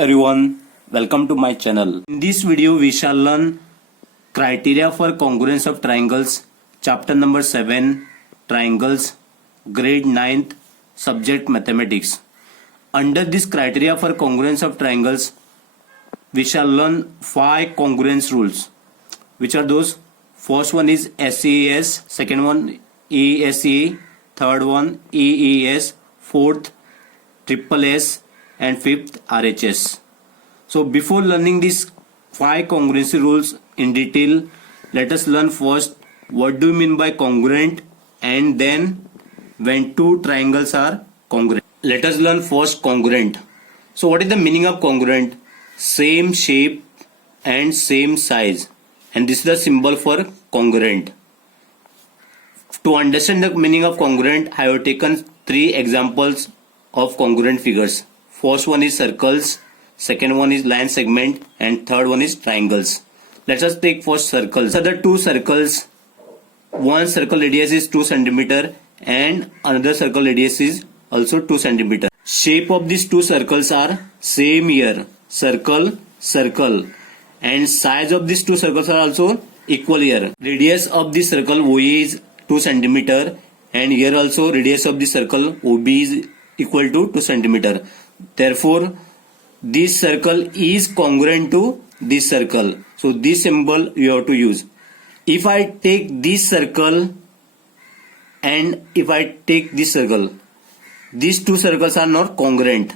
everyone, welcome to my channel. In this video we shall learn criteria for congruence of triangles, chapter number 7, triangles, grade 9th, subject mathematics. Under this criteria for congruence of triangles, we shall learn 5 congruence rules. Which are those? First one is SES, second one ESE, third one EES, fourth triple S, and fifth RHS. So before learning these 5 congruency rules in detail, let us learn first what do you mean by congruent, and then when two triangles are congruent. Let us learn first congruent. So what is the meaning of congruent? Same shape and same size, and this is the symbol for congruent. To understand the meaning of congruent, I have taken 3 examples of congruent figures. First one is circles, second one is line segment, and third one is triangles. Let us take first circles. So the two circles, one circle radius is 2 cm and another circle radius is also 2 cm. Shape of these two circles are same here, circle, circle, and size of these two circles are also equal here. Radius of this circle OA is 2 cm, and here also radius of the circle OB is equal to 2 cm. Therefore, this circle is congruent to this circle. So this symbol you have to use. If I take this circle and if I take this circle, these two circles are not congruent.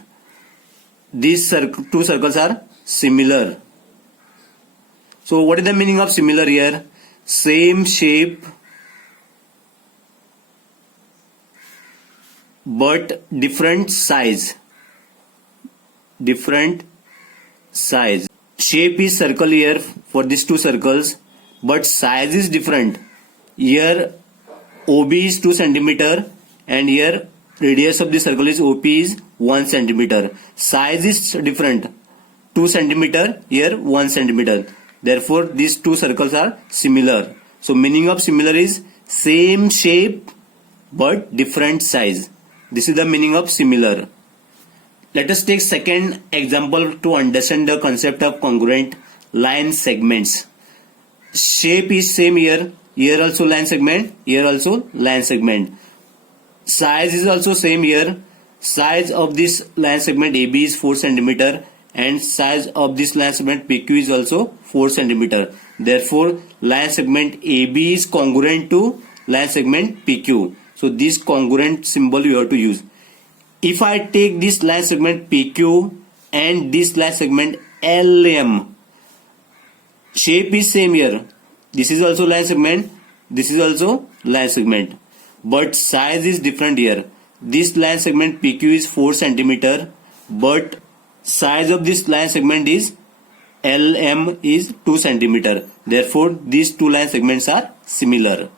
These two circles are similar. So what is the meaning of similar here? Same shape but different size. Different size. Shape is circle here for these two circles, but size is different. Here OB is 2 cm and here radius of the circle is OP is 1 cm. Size is different. 2 cm, here 1 cm. Therefore these two circles are similar. So meaning of similar is same shape but different size. This is the meaning of similar. Let us take second example to understand the concept of congruent. Line segments. Shape is same here. Here also line segment. Here also line segment. Size is also same here. Size of this line segment AB is 4 cm and size of this line segment PQ is also 4 cm. Therefore line segment AB is congruent to line segment PQ. So this congruent symbol you have to use. If I take this line segment PQ and this line segment LM, shape is same here. This is also line segment. This is also line segment. But size is different here. This line segment PQ is 4 cm, but size of this line segment is LM is 2 cm. Therefore these two line segments are similar.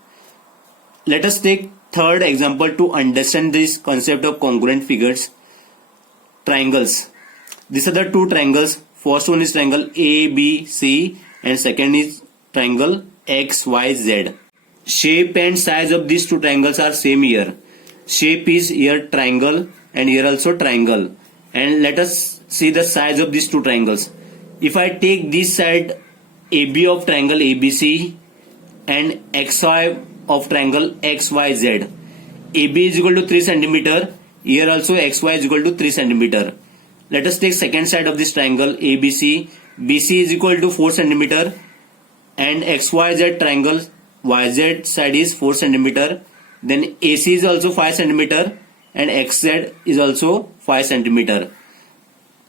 Let us take third example to understand this concept of congruent figures. Triangles. These are the two triangles. First one is triangle ABC and second is triangle XYZ. Shape and size of these two triangles are same here. Shape is here triangle and here also triangle. And let us see the size of these two triangles. If I take this side AB of triangle ABC and XY of triangle XYZ, AB is equal to 3 cm. Here also XY is equal to 3 cm. Let us take second side of this triangle ABC. BC is equal to 4 cm and XYZ triangle YZ side is 4 cm. Then AC is also 5 cm and XZ is also 5 cm.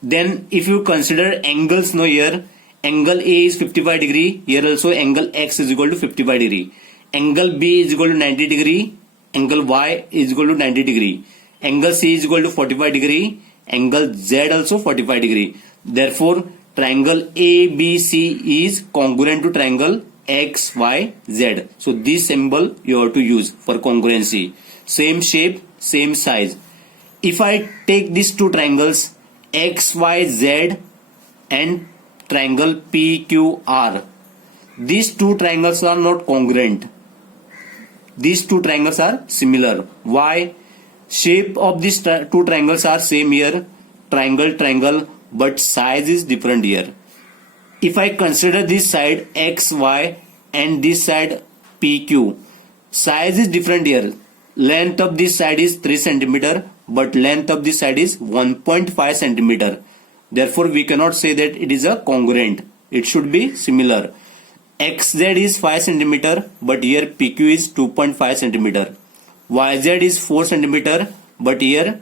Then if you consider angles now here, angle A is 55 degree. Here also angle X is equal to 55 degree. Angle B is equal to 90 degree. Angle Y is equal to 90 degree. Angle C is equal to 45 degree. Angle Z also 45 degree. Therefore triangle ABC is congruent to triangle XYZ. So this symbol you have to use for congruency. Same shape, same size. If I take these two triangles XYZ and triangle PQR, these two triangles are not congruent. These two triangles are similar. Why? Shape of these two triangles are same here. Triangle, triangle, but size is different here. If I consider this side XY and this side PQ, size is different here. Length of this side is 3 centimeter, but length of this side is 1.5 centimeter. Therefore, we cannot say that it is a congruent. It should be similar. XZ is 5 centimeter, but here PQ is 2.5 centimeter. YZ is 4 centimeter, but here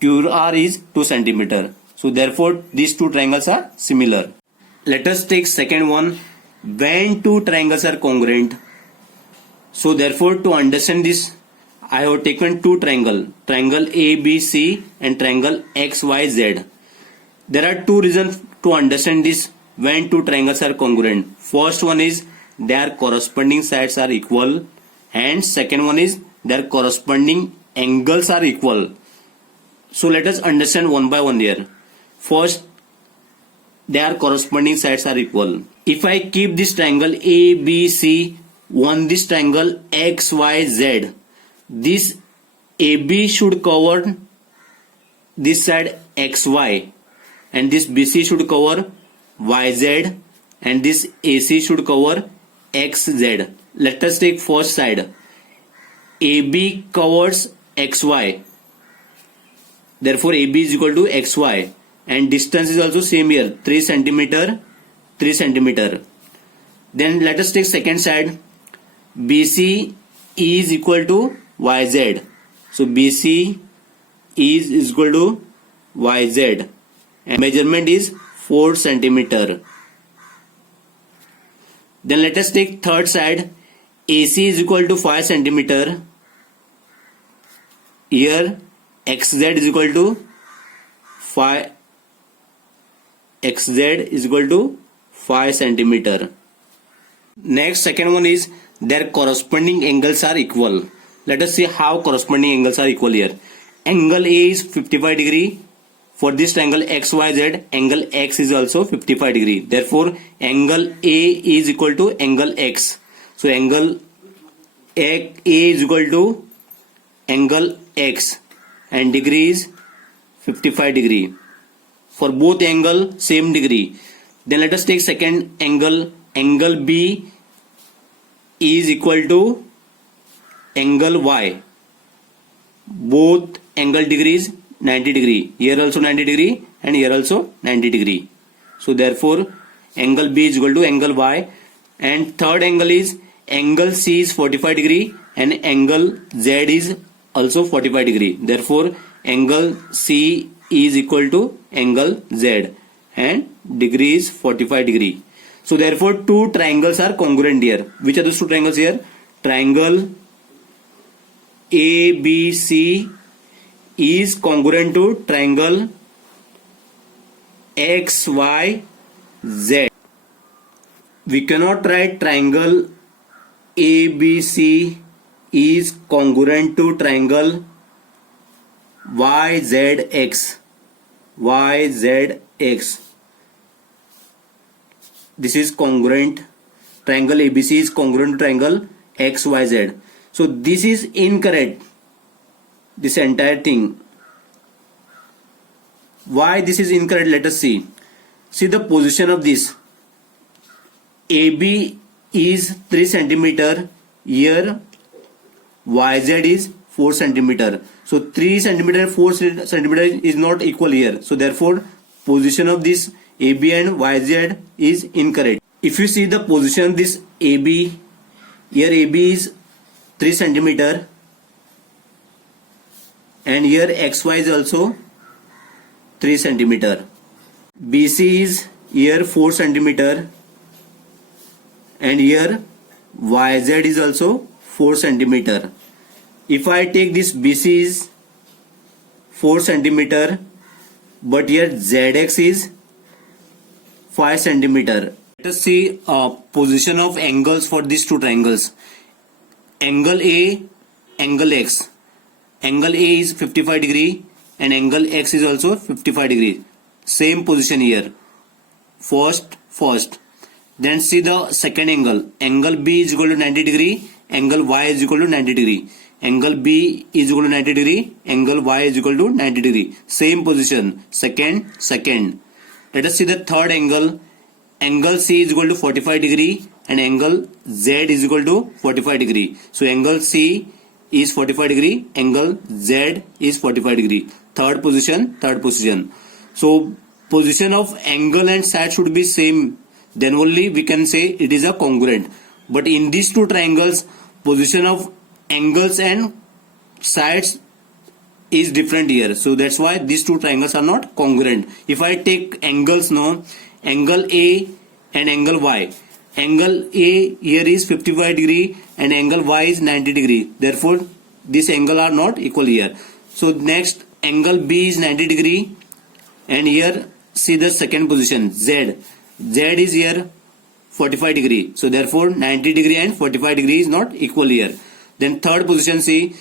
QR is 2 centimeter. So therefore, these two triangles are similar. Let us take second one. When two triangles are congruent. So therefore, to understand this, I have taken two triangle ABC and triangle XYZ. There are two reasons to understand this when two triangles are congruent. First one is their corresponding sides are equal, and second one is their corresponding angles are equal. So let us understand one by one here. First, their corresponding sides are equal. If I keep this triangle ABC on this triangle XYZ, this AB should cover this side XY, and this BC should cover YZ, and this AC should cover XZ. Let us take first side. AB covers XY. Therefore, AB is equal to XY. And distance is also same here. 3 centimeter, 3 centimeter. Then let us take second side. BC is equal to YZ. So, BC is equal to YZ. And measurement is 4 centimeter. Then let us take third side. AC is equal to 5 centimeter. Here XZ is equal to 5 centimeter. Next, second one is their corresponding angles are equal. Let us see how corresponding angles are equal here. Angle A is 55 degree. For this triangle XYZ, angle X is also 55 degree. Therefore, angle A is equal to angle X. So, angle A is equal to angle X, and degree is 55 degree. For both angle, same degree. Then let us take second angle. Angle B is equal to angle Y. Both angle degrees 90 degree. Here also 90 degree and here also 90 degree. So therefore, angle B is equal to angle Y. And third angle is angle C is 45 degree and angle Z is also 45 degree. Therefore, angle C is equal to angle Z and degree is 45 degree. So therefore, two triangles are congruent here. Which are those two triangles here? Triangle ABC is congruent to triangle XYZ. We cannot write triangle ABC is congruent to triangle YZX. This is congruent. Triangle ABC is congruent to triangle XYZ. So this is incorrect. This entire thing. Why this is incorrect? Let us see. See the position of this. AB is 3 centimeter. Here YZ is 4 centimeter. So 3 centimeter and 4 centimeter is not equal here. So therefore, position of this AB and YZ is incorrect. If you see the position of this AB, here AB is 3 centimeter and here XY is also 3 centimeter. BC is here 4 centimeter and here YZ is also 4 centimeter. If I take this BC is 4 centimeter but here ZX is 5 centimeter. Let us see position of angles for these two triangles. Angle A, angle X. Angle A is 55 degree and angle X is also 55 degree. Same position here. First. Then see the second angle. Angle B is equal to 90 degree. Angle Y is equal to 90 degree. Angle B is equal to 90 degree. Angle Y is equal to 90 degree. Same position. Second. Let us see the third angle. Angle C is equal to 45 degree and angle Z is equal to 45 degree. So angle C is 45 degree, angle Z is 45 degree. Third position. So position of angle and side should be same. Then only we can say it is a congruent. But in these two triangles, position of angles and sides is different here. So that's why these two triangles are not congruent. If I take angles now, angle A and angle Y. Angle A here is 55 degree and angle Y is 90 degree. Therefore, this angle are not equal here. So next, angle B is 90 degree and here see the second position Z. Z is here 45 degree. So therefore 90 degree and 45 degree is not equal here. Then third position C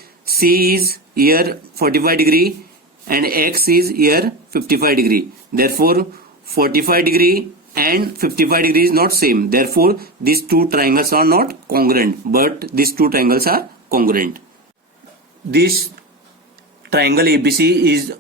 is here 45 degree and X is here 55 degree. Therefore 45 degree and 55 degree is not same. Therefore these two triangles are not congruent, but these two triangles are congruent. This triangle ABC is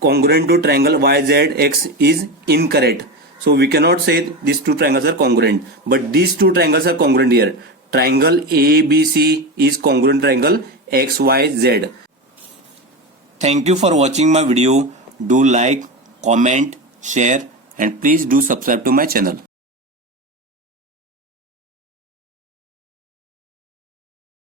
congruent to triangle YZX is incorrect. So we cannot say these two triangles are congruent, but these two triangles are congruent here. Triangle ABC is congruent triangle XYZ. Thank you for watching my video. Do like, comment, share and please do subscribe to my channel.